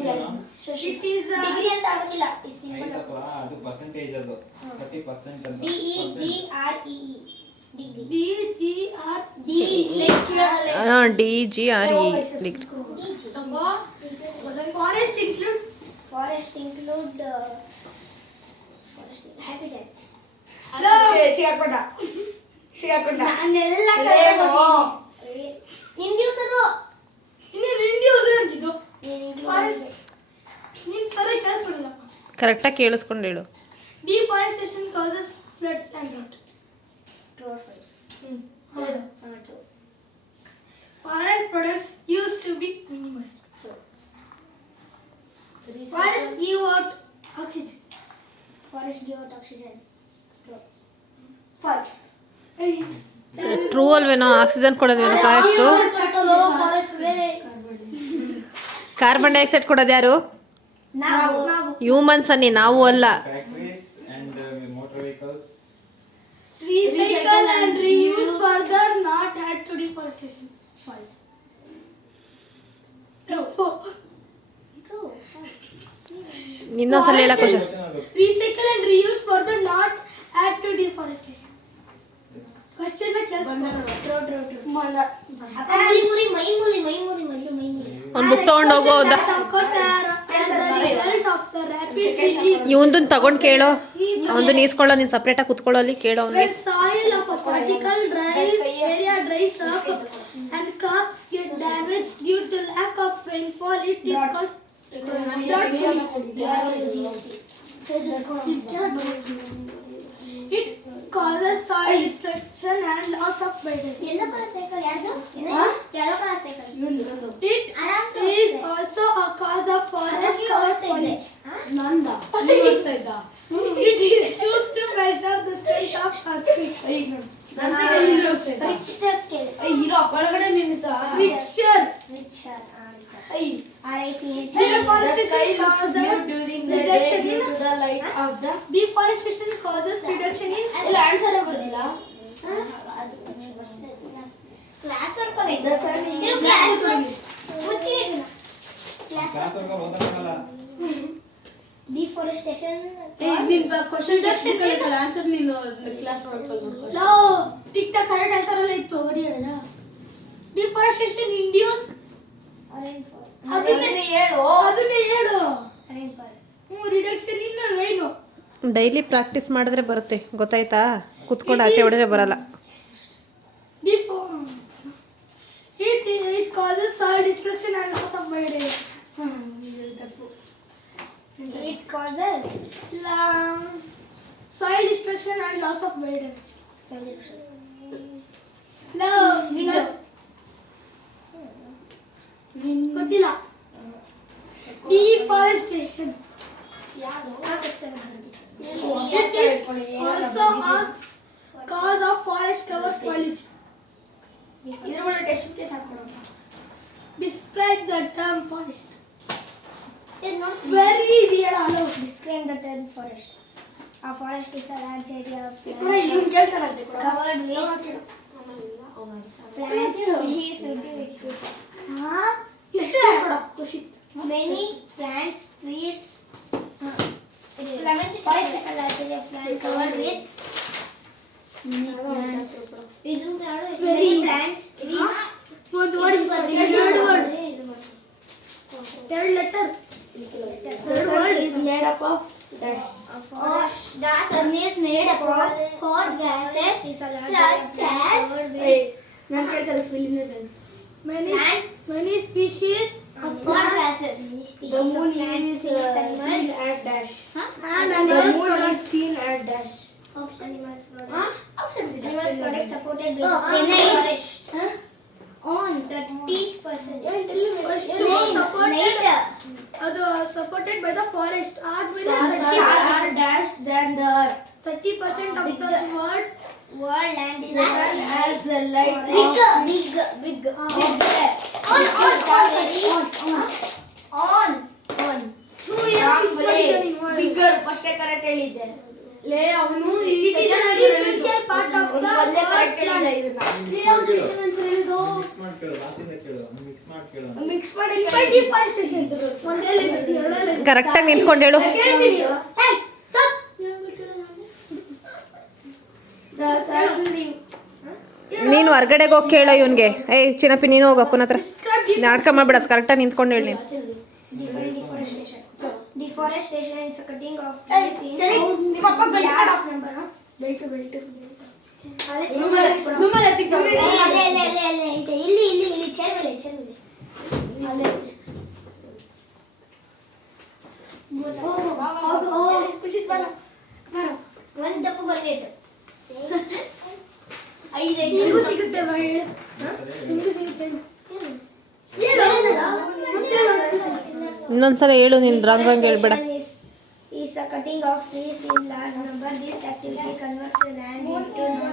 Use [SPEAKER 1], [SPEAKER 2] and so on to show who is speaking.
[SPEAKER 1] It is
[SPEAKER 2] degree ಅಂತ ಆಗಂಗಿಲ್ಲ ಈ ಸಿಂಪಲ್
[SPEAKER 3] ಆಯ್ತಪ್ಪ ಅದು ಪರ್ಸೆಂಟೇಜ್ ಅದು. ತರ್ಟಿ ಪರ್ಸೆಂಟ್ ಅಂತ.
[SPEAKER 2] D E G R E E degree
[SPEAKER 1] D G R
[SPEAKER 2] D
[SPEAKER 4] D G R E degree
[SPEAKER 1] ತಗೋ. Forest include?
[SPEAKER 2] Forest include forest habitat
[SPEAKER 5] ಸಿಗಾಕೊಂಡ ಸಿಗಾಕೊಂಡ
[SPEAKER 1] ನಾನೆಲ್ಲ
[SPEAKER 5] ರೇಣು.
[SPEAKER 2] ಇಂಡ್ಯೂಸ್ ಅದು
[SPEAKER 4] ಕರೆಕ್ಟಾಗಿ ಕೇಳಿಸ್ಕೊಂಡು ಹೇಳು
[SPEAKER 1] Deforestation causes floods and drought.
[SPEAKER 2] True or false?
[SPEAKER 1] ಹೌದು.
[SPEAKER 2] Ah, true.
[SPEAKER 1] Forest products used to be minimized. Forest give out oxygen.
[SPEAKER 2] Forest give out oxygen. True.
[SPEAKER 5] False
[SPEAKER 4] true ಅಲ್ವೇನೋ oxygen ಕೊಡೋದೇನೋ forest carbon dioxide ಕೊಡೋದು ಯಾರು
[SPEAKER 2] ನಾವು
[SPEAKER 1] ನಾವು
[SPEAKER 4] humans ಅನ್ನಿ ನಾವು ಅಲ್ಲ
[SPEAKER 3] factories and motor vehicles
[SPEAKER 1] recycle and reuse further not add to deforestation.
[SPEAKER 2] false.
[SPEAKER 1] No.
[SPEAKER 2] True.
[SPEAKER 4] ಇನ್ನೊಂದ್ಸಲ ಹೇಳಕ್ ಖುಷಿ
[SPEAKER 1] Recycle and reuse further not add to deforestation. Question ನ ಕೇಳಿಸ್ಕೊ.
[SPEAKER 2] True, true, true.
[SPEAKER 5] ಮನ
[SPEAKER 2] ಅಕ್ಕ ಮುರಿ ಮುರಿ ಮೈ ಮುರಿ ಮೈ ಮುರಿ ಮೈ ಮೈ ಮುರಿ
[SPEAKER 4] ಒಂದು ಬುಕ್ ತಗೊಂಡು ಹೋಗೋ
[SPEAKER 1] That occurs as a result of the rapid release
[SPEAKER 4] ಇವಂದನ್ ತಗೊಂಡ್ ಕೇಳೋ ಅವನು ನೀಸ್ಕೊಳ್ಳೋ ನೀನ್ ಸಪ್ರೇಟಾಗಿ ಕುತ್ಕೊಳ್ಳೋ ಅಲ್ಲಿ ಕೇಳೋ ಅವ್ನಿಗೆ
[SPEAKER 1] When soil destruction and loss of buildings.
[SPEAKER 2] Yellow colour cycle ಯಾರ್ದು yellow colour cycle
[SPEAKER 1] It is also a cause of forest cover pollution.
[SPEAKER 5] Nanda
[SPEAKER 1] It is used to measure the strength of earthquake.
[SPEAKER 2] Richter scale
[SPEAKER 5] hero ಒಳಗಡೆ ನಿಂತ
[SPEAKER 1] Richter.
[SPEAKER 2] Richter Richter
[SPEAKER 5] I
[SPEAKER 2] R I C H
[SPEAKER 1] Deforestation causes
[SPEAKER 5] during the day
[SPEAKER 1] reduction
[SPEAKER 5] due
[SPEAKER 1] in
[SPEAKER 5] to the light of the
[SPEAKER 1] deforestation causes reduction in
[SPEAKER 5] ಇಲ್ಲ
[SPEAKER 1] deforestation
[SPEAKER 5] answer ನೀನು
[SPEAKER 1] class tick tock correct answer ಇತ್ತು ಅದನ್ನೇ
[SPEAKER 5] ಹೇಳು
[SPEAKER 1] ಅದನ್ನೇ ಹೇಳು reduction rain
[SPEAKER 4] daily practice ಮಾಡಿದ್ರೆ ಬರುತ್ತೆ, ಗೊತ್ತಾಯ್ತಾ? ಕುತ್ಕೊಂಡು ಆಟೆ ಹೊಡೆದ್ರೆ ಬರಲ್ಲ
[SPEAKER 1] Defo it it causes soil destruction and loss of biodiversity.
[SPEAKER 2] It causes
[SPEAKER 1] La soil destruction and loss of biodiversity.
[SPEAKER 2] Solution
[SPEAKER 1] La
[SPEAKER 2] window
[SPEAKER 1] ಗೊತ್ತಿಲ್ಲ deforestation. It is also very easy at all.
[SPEAKER 2] Describe the term forest. A forest is a large area of covered with plants, trees, vegetation. Many plants, trees. Forest is a large area of land covered with many plants, many plants, trees.
[SPEAKER 5] of dash.
[SPEAKER 2] A forest. The sun is made up of hot gases such as
[SPEAKER 5] Wait, ನಾನು ಕೇಳ್ತಾರೆ fill in the blanks.
[SPEAKER 1] many
[SPEAKER 2] Plant.
[SPEAKER 1] many species of
[SPEAKER 2] hot
[SPEAKER 1] plant
[SPEAKER 2] gases.
[SPEAKER 5] The
[SPEAKER 2] Species of
[SPEAKER 5] moon
[SPEAKER 2] plants,
[SPEAKER 5] is
[SPEAKER 2] trees,
[SPEAKER 5] uh, seen
[SPEAKER 2] animals.
[SPEAKER 5] at dash.
[SPEAKER 1] and
[SPEAKER 5] The
[SPEAKER 1] animals
[SPEAKER 5] moon
[SPEAKER 1] products.
[SPEAKER 5] is seen at dash.
[SPEAKER 2] Animals products.
[SPEAKER 5] Huh? Options ಇದೆ.
[SPEAKER 2] Animals products supported by
[SPEAKER 5] Oh, thirty of the
[SPEAKER 1] the
[SPEAKER 2] World land is
[SPEAKER 5] sun has the light
[SPEAKER 2] big, big, big, big.
[SPEAKER 1] Ah.
[SPEAKER 2] On, on, on, on,
[SPEAKER 5] way.
[SPEAKER 1] Years
[SPEAKER 5] Bigger. First correct ಹೇಳಿದ್ದೆ.
[SPEAKER 6] ಲೇ ಅವನು ಈ
[SPEAKER 5] ಒಂದು
[SPEAKER 1] the
[SPEAKER 5] ಮೊದಲೇ correct
[SPEAKER 1] Earth's
[SPEAKER 5] ಹೇಳಿದ್ದೆ
[SPEAKER 1] life.
[SPEAKER 5] ಇದನ್ನ.
[SPEAKER 1] ಲೇ, ಅವ್ನು second answer ಹೇಳಿದ್ದು.
[SPEAKER 3] ಮಿಕ್ಸ್ ಮಾಡಿ ಕೇಳು ಲಾಸ್ಟಿಂದ ಕೇಳು ಮಿಕ್ಸ್ ಮಾಡಿ ಕೇಳು
[SPEAKER 5] ಮಿಕ್ಸ್
[SPEAKER 4] ನೀನು ಹೊರ್ಗಡೆಗೆ ಹೋಗಿ ಕೇಳೋ ಇವನ್ಗೆ. ಏಯ್, ಚಿನ್ನಪ್ಪಿ, ನೀನು ಹೋಗು, ಅಪ್ಪನ ಹತ್ರ. ನಾಟಕ ಕರೆಕ್ಟ್ ಕರೆಕ್ಟಾಗಿ ನಿಂತ್ಕೊಂಡು ಹೇಳಿ ನೀನು.
[SPEAKER 2] ಒಂದು ದಪ್ಪು ಬಂದಿತ್ತು
[SPEAKER 1] ಇದೇ ನಿಮಗೆ ಹೇಳು. ಸುಂದರಿ ಸಿಗುತ್ತೆ ಹೇಳು.
[SPEAKER 4] ಇನ್ನಸಲ ಹೇಳು ನಿನ್ ರಾಂಗ್ ರಾಂಗ್ ಹೇಳಬೇಡ.
[SPEAKER 2] Cutting of please in large number this activity conversion nahi into no